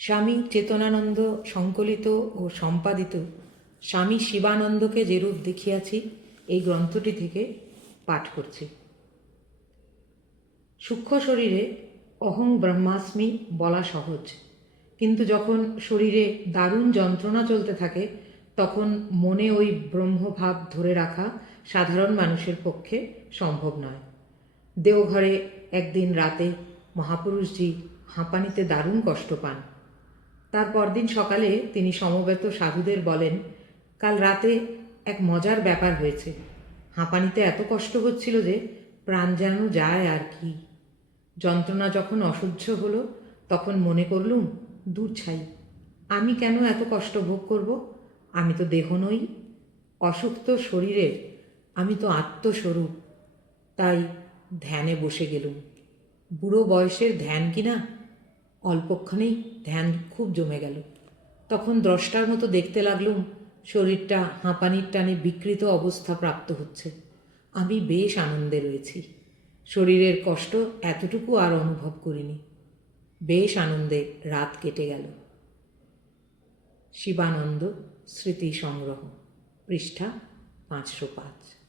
স্বামী চেতনানন্দ সংকলিত ও সম্পাদিত স্বামী শিবানন্দকে যেরূপ দেখিয়াছি এই গ্রন্থটি থেকে পাঠ করছি। সূক্ষ্ম শরীরে অহং ব্রহ্মাস্মি বলা সহজ, কিন্তু যখন শরীরে দারুণ যন্ত্রণা চলতে থাকে তখন মনে ওই ব্রহ্মভাব ধরে রাখা সাধারণ মানুষের পক্ষে সম্ভব নয়। দেওঘরে একদিন রাতে মহাপুরুষজি হাঁপানিতে দারুণ কষ্ট পান। তার পরদিন সকালে তিনি সমবেত সাধুদের বলেন, কাল রাতে এক মজার ব্যাপার হয়েছে। হাঁপানিতে এত কষ্ট হচ্ছিল যে প্রাণ যেন যায় আর কি। যন্ত্রণা যখন অসহ্য হলো তখন মনে করলুম, দূর ছাই, আমি কেন এত কষ্ট ভোগ করব? আমি তো দেহ নই, অসুস্থ শরীরের আমি তো আত্মস্বরূপ। তাই ধ্যানে বসে গেলুম। বুড়ো বয়সের ধ্যান কিনা, অল্পক্ষণেই ধ্যান খুব জমে গেল। তখন দ্রষ্টার মতো দেখতে লাগলুম শরীরটা হাঁপানির টানে বিকৃত অবস্থা প্রাপ্ত হচ্ছে। আমি বেশ আনন্দে রয়েছি। শরীরের কষ্ট এতটুকু আর অনুভব করিনি। বেশ আনন্দে রাত কেটে গেল। শিবানন্দ স্মৃতি সংগ্রহ, পৃষ্ঠা 505।